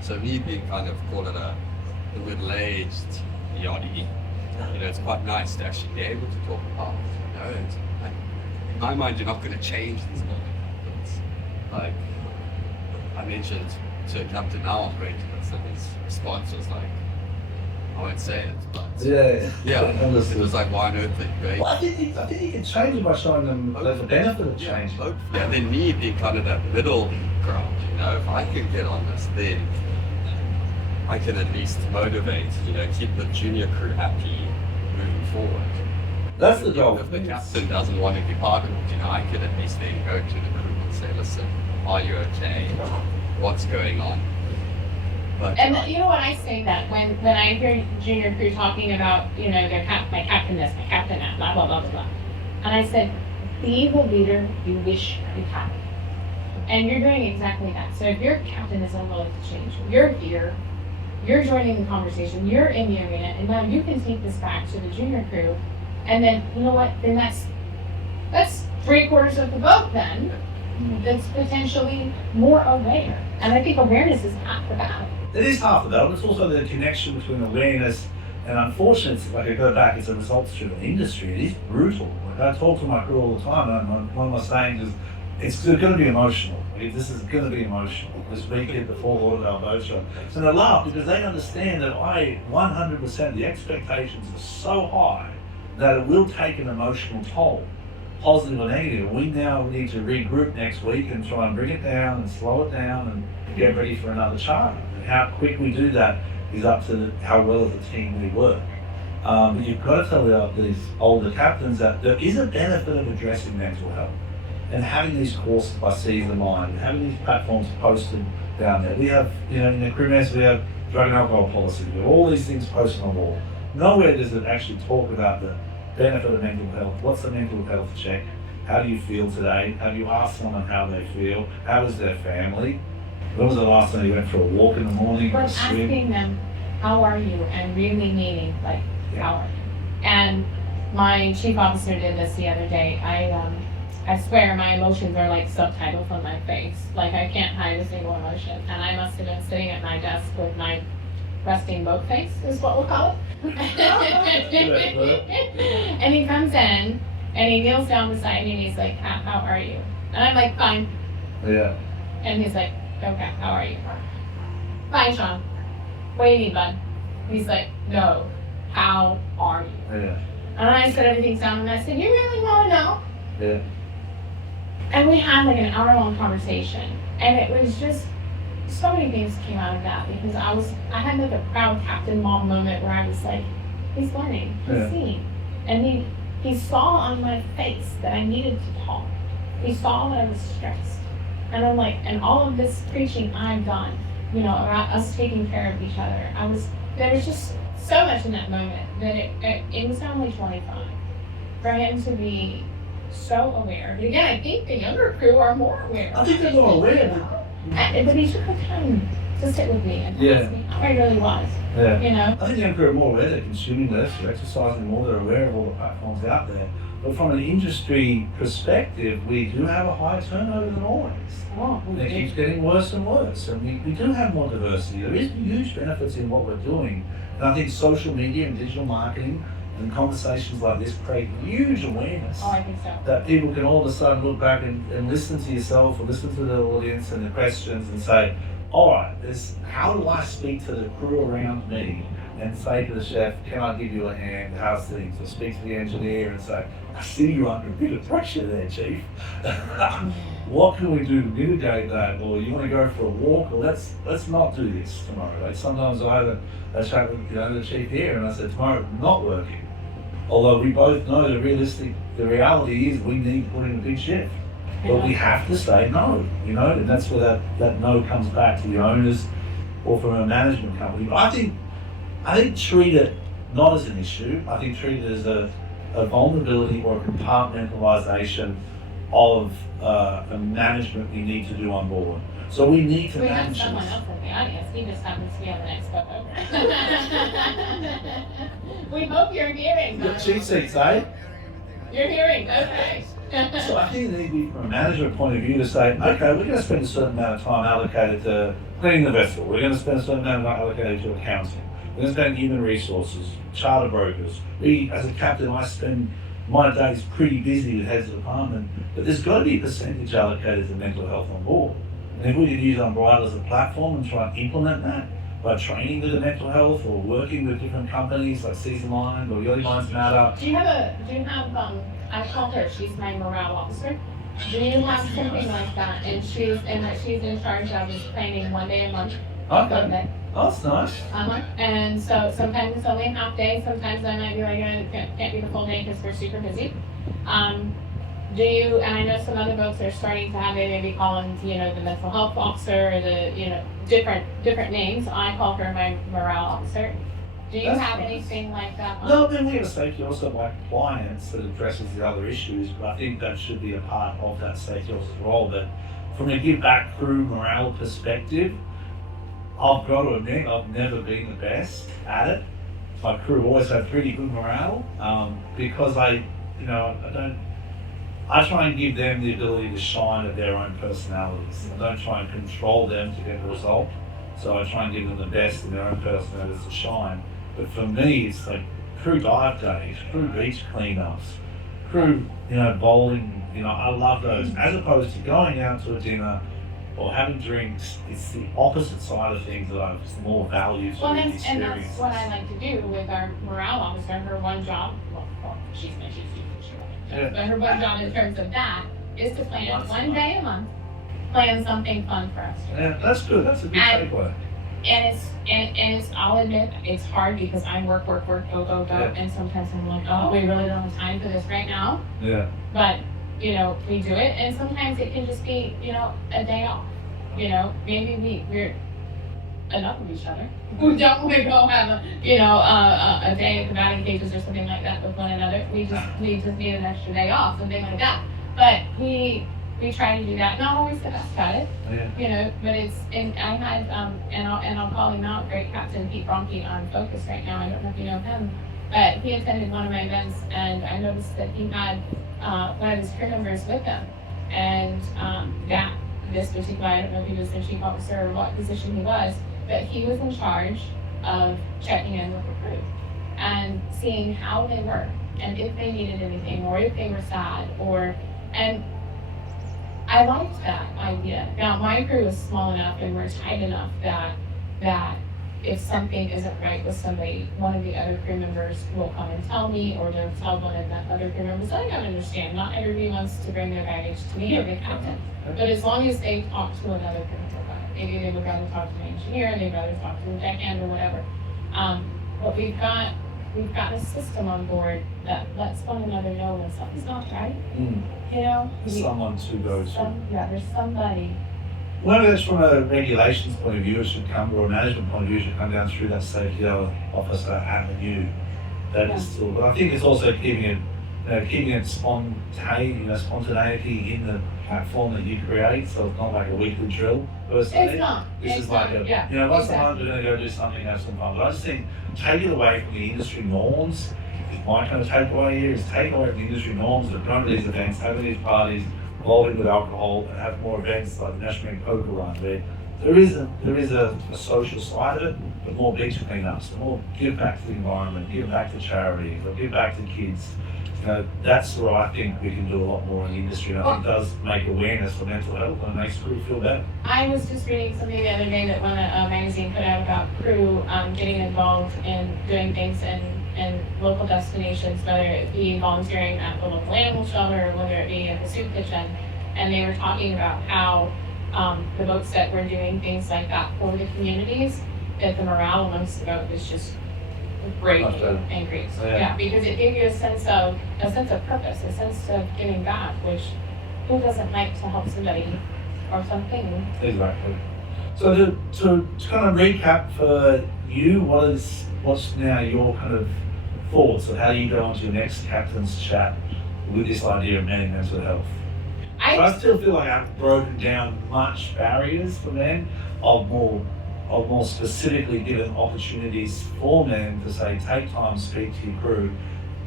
So me being kind of call it a middle-aged yachty, it's quite nice to actually be able to talk about, and like, in my mind, you're not going to change these building captains. Like I mentioned to Captain now operating this, and his response was like, I won't say it, but yeah, it was like, why on earth are you going? Well, I think you can change it by showing them the benefit of change. Hopefully, and then me being kind of that middle ground, if I can get on this, then I can at least motivate, keep the junior crew happy moving forward. That's the goal. If the captain doesn't want to be part of it, I can at least then go to the crew and say, listen, are you okay? What's going on? But, And you know what, I say that when I hear junior crew talking about, my captain this, my captain that, blah, blah, blah, blah, blah. And I said, be the leader you wish you had. And you're doing exactly that. So if your captain is unwilling to change, you're here, you're joining the conversation, you're in the arena, and now you can take this back to the junior crew. And then, you know what, then that's 3/4 of the boat then, that's potentially more aware. And I think awareness is half the battle. It is half of that, but it's also the connection between awareness and unfortunately, like I go back, it's a results-driven industry. It is brutal. Like I talk to my crew all the time, and one of my sayings is, it's going to be emotional. This is going to be emotional. This weekend before Lord of our boat show. And they laugh because they understand that 100%, the expectations are so high that it will take an emotional toll, positive or negative. We now need to regroup next week and try and bring it down and slow it down and get ready for another charter. And how quick we do that is up to how well as a team we work. But you've got to tell these older captains that there is a benefit of addressing mental health and having these courses by Seize the Mind, and having these platforms posted down there. We have, in the crew mess, we have drug and alcohol policy. We have all these things posted on the wall. Nowhere does it actually talk about the benefit of mental health. What's the mental health check? How do you feel today? Have you asked someone how they feel? How is their family? When was the last time you went for a walk in the morning? But asking them, how are you? And really meaning, like, how are you? And my chief officer did this the other day. I swear my emotions are like subtitles on my face. Like I can't hide a single emotion. And I must have been sitting at my desk with my resting boat face, is what we'll call it. And he comes in and he kneels down beside me and he's like, how are you? And I'm like, fine. Yeah. And he's like, okay, how are you? Fine, Sean. What do you need, bud? He's like, no, how are you? Yeah. And I said everything's down and I said, you really want to know? Yeah. And we had like an hour-long conversation, and it was just so many things came out of that because I had like a proud captain mom moment where I was like, he's learning, he's seeing, and he saw on my face that I needed to talk. He saw that I was stressed, and I'm like, and all of this preaching I've done, about us taking care of each other. There was just so much in that moment that it was only 25 for him to be so aware. But again, I think the younger crew are more aware. I think they're more aware. But he took the time to sit with me and ask me how I really was. Yeah. I think the young crew are more aware. They're consuming less, they're exercising more, they're aware of all the platforms out there. But from an industry perspective, we do have a higher turnover than always. And it keeps getting worse and worse. And we do have more diversity. There is huge benefits in what we're doing. And I think social media and digital marketing and conversations like this create huge awareness. Oh, I think so. That people can all of a sudden look back and listen to yourself or listen to the audience and the questions and say, all right, how do I speak to the crew around me and say to the chef, can I give you a hand, how's things? Or speak to the engineer and say, I see you're under a bit of pressure there, Chief. What can we do to mitigate that? Or you want to go for a walk? Or let's not do this tomorrow. Like sometimes I had a chat with the chief here and I said, tomorrow not working. Although we both know the reality is we need to put in a big shift. But we have to say no, and that's where that no comes back to the owners or from a management company. But I think treat it not as an issue. I think treat it as a vulnerability or a compartmentalization of a management we need to do on board. So we need to manage this. We have someone else in the audience. He just happens to be on the next photo. We hope you're hearing. Cheap seats, eh? You're hearing, okay. So I think it needs to be from a management point of view to say, okay, we're going to spend a certain amount of time allocated to cleaning the vessel. We're going to spend a certain amount of time allocated to accounting. We're going to spend human resources, charter brokers. We, as a captain, I spend my days pretty busy with heads of department, but there's got to be a percentage allocated to mental health on board. And if we could use Umbrella as a platform and try and implement that by training with the mental health or working with different companies like Season Line or Yachting Lines Matter. Do you have, I call her, she's my morale officer. Do you have something like that? And she's in charge of is planning 1 day a month. Okay. Sunday. Oh, that's nice. And so sometimes it's only a half day, sometimes I might be like, can't be the full day because we're super busy. And I know some other boats are starting to have, they may be calling, the mental health officer or the, different names. I call her my morale officer. Do you That's have nice. anything like that? No, then we have a safety officer like compliance that addresses the other issues, but I think that should be a part of that safety officer's role. But from a give back crew morale perspective, I've got to admit I've never been the best at it. My crew always have pretty good morale because I try and give them the ability to shine at their own personalities. I don't try and control them to get the result. So I try and give them the best in their own personalities to shine. But for me, it's like crew dive days, crew beach cleanups, crew, bowling. I love those. As opposed to going out to a dinner or having drinks, it's the opposite side of things that I've more value to Well, the and experience. that's what I like to do with our morale officer. Her one job, she's Yeah. but her one job in terms of that is to plan 1 day a month, plan something fun for us. Yeah, that's good. That's a good And- takeaway. And it's, I'll admit, it's hard because I work, go, Yeah. and sometimes I'm like, oh, we really don't have time for this right now. Yeah. But, we do it, and sometimes it can just be, a day off. Maybe we're enough of each other. We don't want to go have a day at the batting cages or something like that with one another. We just need an extra day off, something like that. But we try to do that. Not always the best at it, Yeah. but it's, and I had, and I'll call him out, great Captain Pete Bronke on Focus right now. I don't know if you know him, but he attended one of my events, and I noticed that he had one of his crew members with him, and this particular, I don't know if he was the chief officer or what position he was, but he was in charge of checking in with the crew and seeing how they were and if they needed anything or if they were sad and I liked that idea. Now my crew is small enough and we're tight enough that if something isn't right with somebody, one of the other crew members will come and tell me, or they'll tell one of the other crew members. I gotta understand, not everybody wants to bring their baggage to me or the captain. But as long as they talk to another crew member about it, maybe they would rather talk to the engineer, they'd rather talk to the deckhand or whatever. But we've got a system on board that lets one another know when something's not right. There's someone to go to. There's somebody. Whether it's from a regulations point of view, it should come, or a management point of view, it should come down through that safety officer avenue. That is still, but I think it's also keeping it spontaneity in the platform that you create, so it's not like a weekly drill. Personally, It's not. this is like once a month we're going to go do something, have some fun. But I just think take it away from the industry norms. My kind of takeaway here is take away from the industry norms that go to these events, have these parties, involving with alcohol, and have more events like the National Marine Poker Run. There is a social side of it, but more beach cleanups, more give back to the environment, give back to charities, or give back to kids. That's where I think we can do a lot more in the industry. And I think it does make awareness for mental health and it makes crew feel better. I was just reading something the other day that one magazine put out about crew getting involved in doing things in local destinations, whether it be volunteering at the local animal shelter or whether it be at the soup kitchen. And they were talking about how the boats that were doing things like that for the communities, that the morale amongst the boat was just greatly increased. Yeah, because it gave you a sense of purpose, a sense of giving back, which who doesn't like to help somebody or something? Exactly. So to kind of recap for you, what's now your kind of thoughts of how you go on to your next captain's chat with this idea of men and mental health? I still feel like I've broken down much barriers for men. I've more specifically given opportunities for men to say, take time, speak to your crew,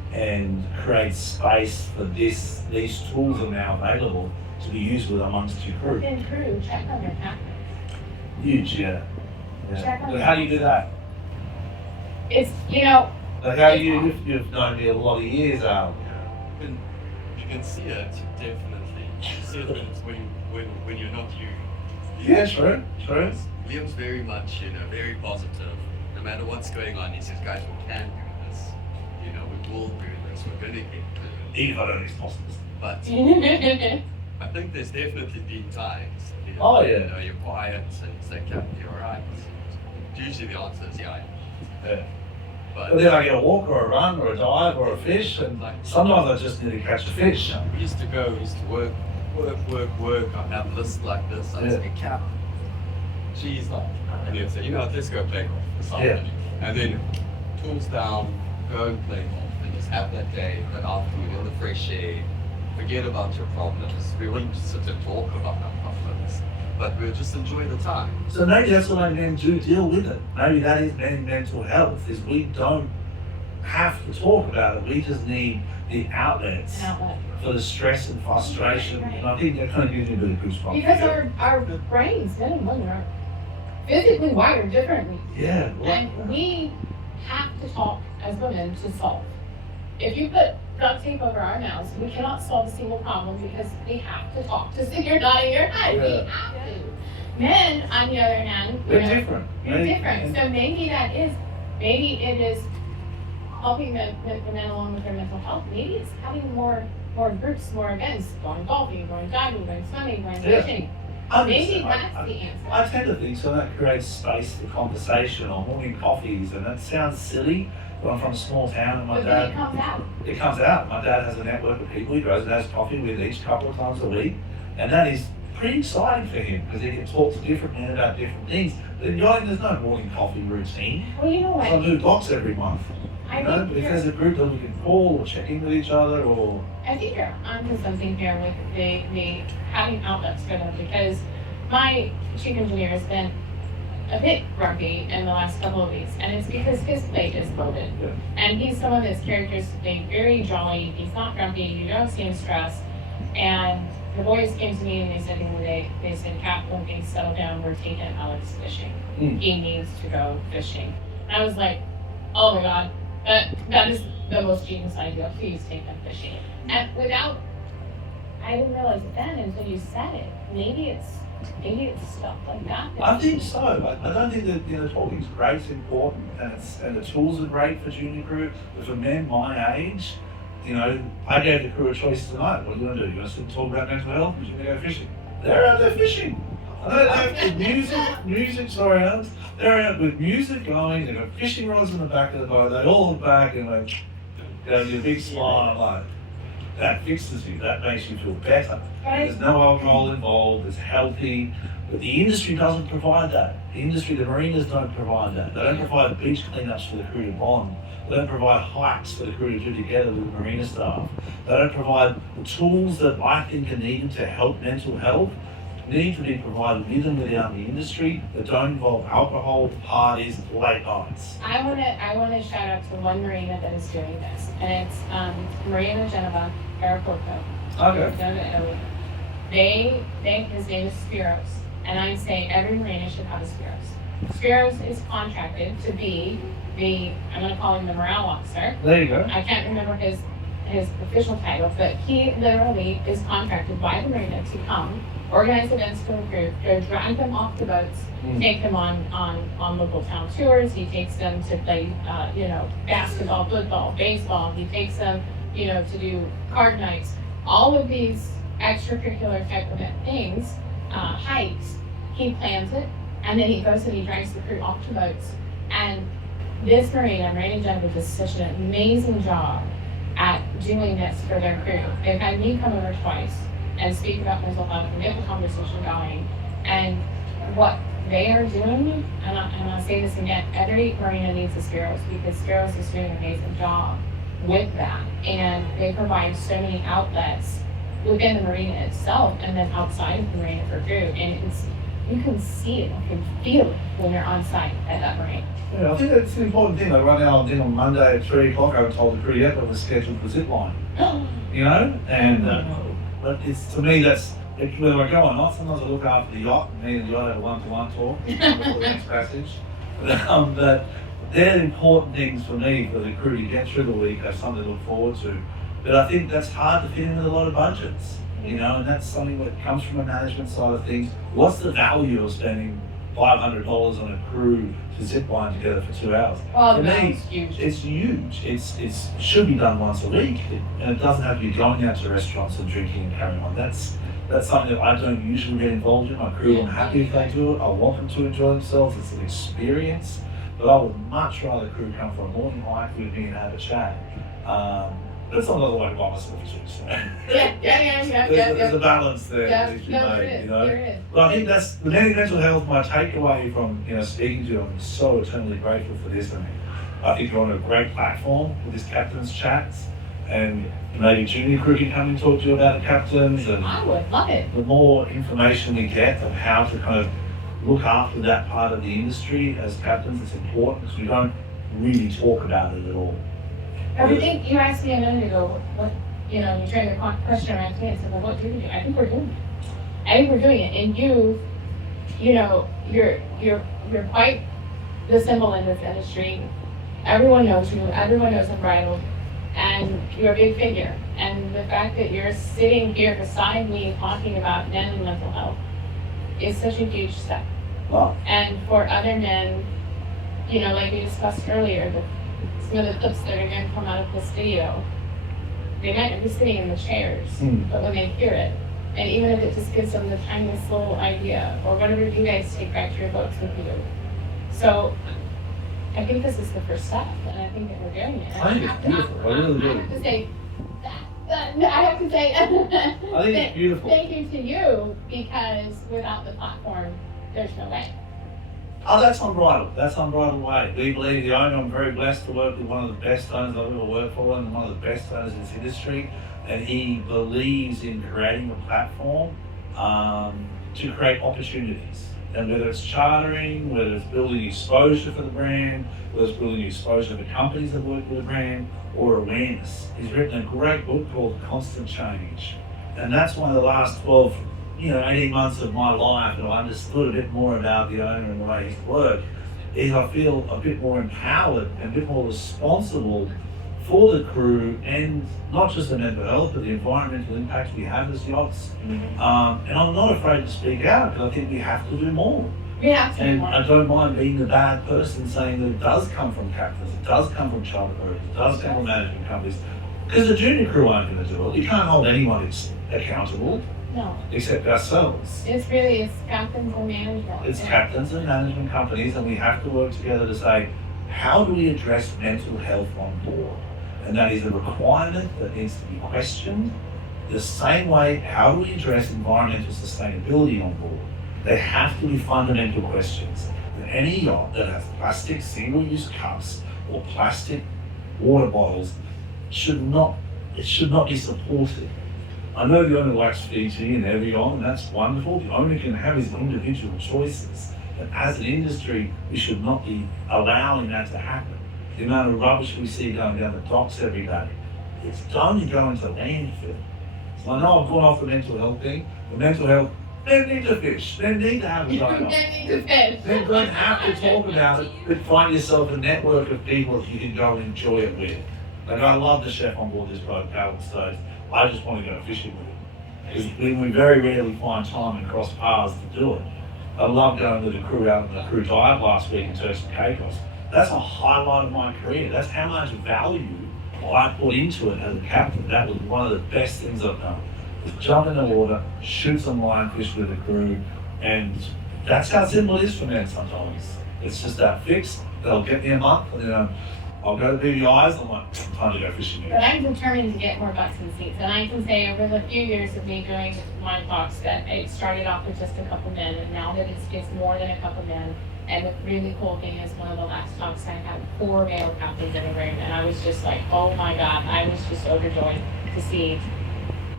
and create space for these tools are now available to be used with amongst your crew. Within crew, check on your captains. Huge, yeah. Check on But how do you do that? It's, you know, Like how you've known me a lot of years, Al. You can see it, definitely. You see it when you're not you. Yeah, true. Liam's very much, very positive. No matter what's going on, he says, guys, we can do this. We will do this. We're going to get through it. Even if I don't expect this. But I think there's definitely been times. Oh, yeah. You're quiet and you say, Captain, you're all right. Usually the answer is yeah. Yeah. But But then I get a walk or a run or a dive or a fish, and sometimes I just need to catch a fish. we used to work. I have lists like this. I'd say, Cap, she's like, and he'd say, let's go play golf this afternoon. And then tools down, go and play golf, and just have that day, that afternoon in the fresh air. Forget about your problems. We wouldn't just sit and talk about our problems, but we'll just enjoy the time. So maybe that's why men do deal with it. Maybe that is mental health, is we don't have to talk about it. We just need the outlets for the stress and frustration. And I think that kind of gives you a bit of goosebumps. because our brains, men and women, are physically wired differently. Yeah. And we have to talk as women to solve. If you put duct tape over our mouths, we cannot solve a single problem because we have to talk to see you're nodding your head. Yeah. We have to. Men, on the other hand, We're different. We're different. So maybe it is helping the men along with their mental health. Maybe it's having more groups, more events, going golfing, going diving, going swimming, going fishing. Maybe that's the answer. I tend to think so. That creates space for conversation or morning coffees, and that sounds silly. But I'm from a small town, and my But then dad. it comes out. It comes out. My dad has a network of people he goes and has coffee with each couple of times a week, and that is pretty exciting for him because he can talk to different men about different things. But in yachting, there's no morning coffee routine. Well, you know what? I move dogs every month. I But think if there's a group that we can call or check in with each other, or you're onto something here with the having outlets for them, because my chief engineer has been a bit grumpy in the last couple of weeks, and it's because his plate is loaded. Yeah. And he's someone that's characteristically very jolly. He's not grumpy. You don't see him stressed. And the boys came to me and they said the other day, they said, Cap, okay, settle down. We're taking Alex fishing. He needs to go fishing. And I was like, oh my God, that is the most genius idea. Please take them fishing. And I didn't realize it then until you said it. Maybe it's stuff like that. I think so. I don't think that talking's great, it's important, and the tools are great for junior crew. But for men my age, I gave the crew a choice tonight. What are you going to do? You want to sit and talk about mental health? Or are you going to go fishing? They're out there fishing. I don't have music, sorry, Alex. They're out with music going. They've got fishing rods in the back of the boat. They all look back and a big smile. Like, that fixes you. That makes you feel better. There's no alcohol involved. It's healthy. But the industry doesn't provide that. The marinas don't provide that. They don't provide beach cleanups for the crew to bond. They don't provide hikes for the crew to do together with the marina staff. They don't provide the tools that I think are needed to help mental health. Need to be provided with and without the industry that don't involve alcohol, parties, late nights. I want to shout out to one marina that is doing this, and it's Marina Geneva, Aeroporto. Okay. His name is Spiros, and I say every marina should have a Spiros. Spiros is contracted to be I'm going to call him the morale officer. There you go. I can't remember his official title, but he literally is contracted by the marina to come, organize events for the crew, go drag them off the boats, take them on local town tours. He takes them to play, basketball, football, baseball. He takes them, to do card nights. All of these extracurricular type of things, hikes. He plans it, and then he goes and he drags the crew off the boats. And this Marina Geneva, does such an amazing job at doing this for their crew. They've had me come over twice and speak about mental health and get the conversation going. And what they are doing, and I'll say this again, every marina needs a Spiros, because Spiros is doing an amazing job with that. And they provide so many outlets within the marina itself and then outside of the marina for crew. And you can see it, you can feel it when you're on site at that marine. Yeah, I think that's an important thing. Like right now, I'm in on Monday at 3 o'clock. I told the crew yet, but we're scheduled for zip line. You know, and but it's to me that's whether I go or not. Sometimes I look after the yacht. Me and the yacht have a one-to-one talk before the next passage. But they're important things for me for the crew to get through the week. Have something to look forward to. But I think that's hard to fit in with a lot of budgets. You know, and that's something that comes from a management side of things. What's the value of spending $500 on a crew to zip line together for 2 hours? Oh, For no, me, it's huge. it's huge. It should be done once a week, and it doesn't have to be going out to restaurants and drinking and carrying on. That's something that I don't usually get involved in. My crew, I'm happy if they do it. I want them to enjoy themselves. It's an experience. But I would much rather the crew come for a morning hike with me and have a chat. But it's not another way to buy myself too. So. There's a balance there that needs to be made, you know. But I think that's the mental health. My takeaway from speaking to you, I'm so eternally grateful for this. I think you're on a great platform with this captain's chats, and maybe junior crew can come and talk to you about the captains. And I would love it. the more information we get of how to kind of look after that part of the industry as captains, it's important because we don't really talk about it at all. Everything you asked me a minute ago, what you turned the question around to me and said, well, what do we do? I think we're doing it. I think we're doing it. And you're quite the symbol in this industry. Everyone knows you, everyone knows Unbridled, and you're a big figure. And the fact that you're sitting here beside me talking about men and mental health is such a huge step. Wow. And for other men, like we discussed earlier, some of the clips that are going to come out of this video, they might not be sitting in the chairs, but when they hear it, and even if it just gives them the tiniest little idea, or whatever you guys take back to your boats with you. So, I think this is the first step, and I think that we're doing it. I think it's beautiful. I really do. I have to say, I have to say, I think it's beautiful. Thank you to you, because without the platform, there's no way. Oh, that's Unbridled. That's Unbridled Way. We believe the owner, I'm very blessed to work with one of the best owners I've ever worked for and one of the best owners in this industry. And he believes in creating a platform to create opportunities. And whether it's chartering, whether it's building exposure for the brand, whether it's building exposure for companies that work with the brand, or awareness. He's written a great book called Constant Change. And that's one of the last 18 months of my life that I understood a bit more about the owner and the way he's worked, is I feel a bit more empowered and a bit more responsible for the crew, and not just the mental health, but the environmental impact we have as yachts. And I'm not afraid to speak out, because I think we have to do more. We have to do And more. I don't mind being the bad person saying that it does come from captains, it does come from charter boats, it does come from management companies, because the junior crew aren't going to do it. You can't hold anyone accountable. No, Except ourselves. it's captains and management. It's captains and management companies, and we have to work together to say, how do we address mental health on board? And that is a requirement that needs to be questioned. The same way, how do we address environmental sustainability on board? They have to be fundamental questions. And any yacht that has plastic single-use cups or plastic water bottles should not be supported. I know the owner likes Fiji and Evian, and that's wonderful. The owner can have his individual choices. But as an industry, we should not be allowing that to happen. The amount of rubbish we see going down the docks every day, it's only going to landfill. So I know I've gone off the mental health thing. The mental health, they need to fish. They need to have a dialogue. They need to fish. They don't have to talk about it, but find yourself a network of people that you can go and enjoy it with. Like, I love the chef on board this boat, Calvin Stones. I just want to go fishing with him. Because we very rarely find time and cross paths to do it. I love going with the crew out on the crew dive last week in Turks and Caicos. That's a highlight of my career. That's how much value I put into it as a captain. That was one of the best things I've done. Just jump in the water, shoot some lionfish with the crew, and that's how simple it is for men sometimes. It's just that fix. They'll get me a month, and then I'll go to BVI's, and I'm like, time to go fishing But again. I'm determined to get more butts in seats. And I can say over the few years of me doing my talks that it started off with just a couple men, and now that it's more than a couple men. And the really cool thing is, one of the last talks I had 4 male captains in a room, and I was just like, oh my God, I was just overjoyed to see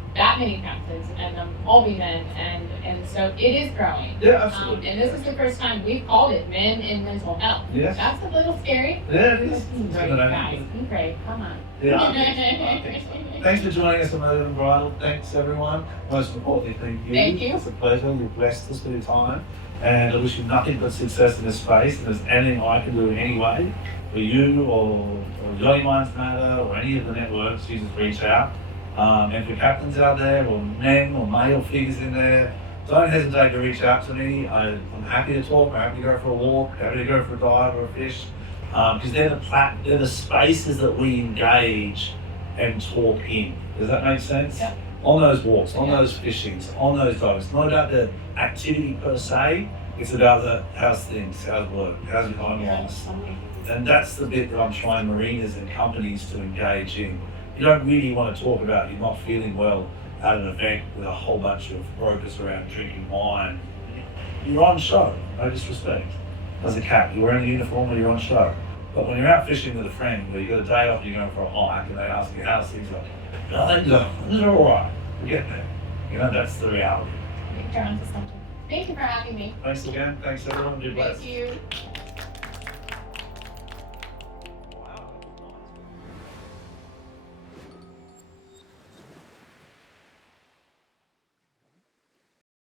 that many captains and them all be men, and so it is growing. Yeah, absolutely. And this is the first time we've called it Men in Mental Health. Yes. That's a little scary. Yeah, it is. Be brave, guys. Be brave. Come on. Yeah. Thanks for joining us on Murder and Bridal. Thanks, everyone. Most importantly, thank you. Thank you. It's a pleasure. You've blessed us with your time. And I wish you nothing but success in this space. And if there's anything I can do in any way for you or Johnny Minds Matter or any of the networks, you just reach out. And for captains out there or men or male figures in there, don't hesitate to reach out to me. I'm happy to talk. I'm happy to go for a walk. Happy to go for a dive or a fish. Because they're the spaces that we engage and talk in. Does that make sense? Yeah. On those walks, on those fishings, on those dives. It's not about the activity per se. It's about the how's things, how's work, how's your home life. And that's the bit that I'm trying marinas and companies to engage in. You don't really want to talk about you're not feeling well at an event with a whole bunch of brokers around drinking wine. You're on show, no disrespect. As a cap, you're wearing a uniform or you're on show. But when you're out fishing with a friend, where you got a day off, you're going for a hike, and they ask you how's things like, things are all right. We get there. You know, that's the reality. You're onto something. Thank you for having me. Thanks again. Thanks everyone. Be blessed. Thank you.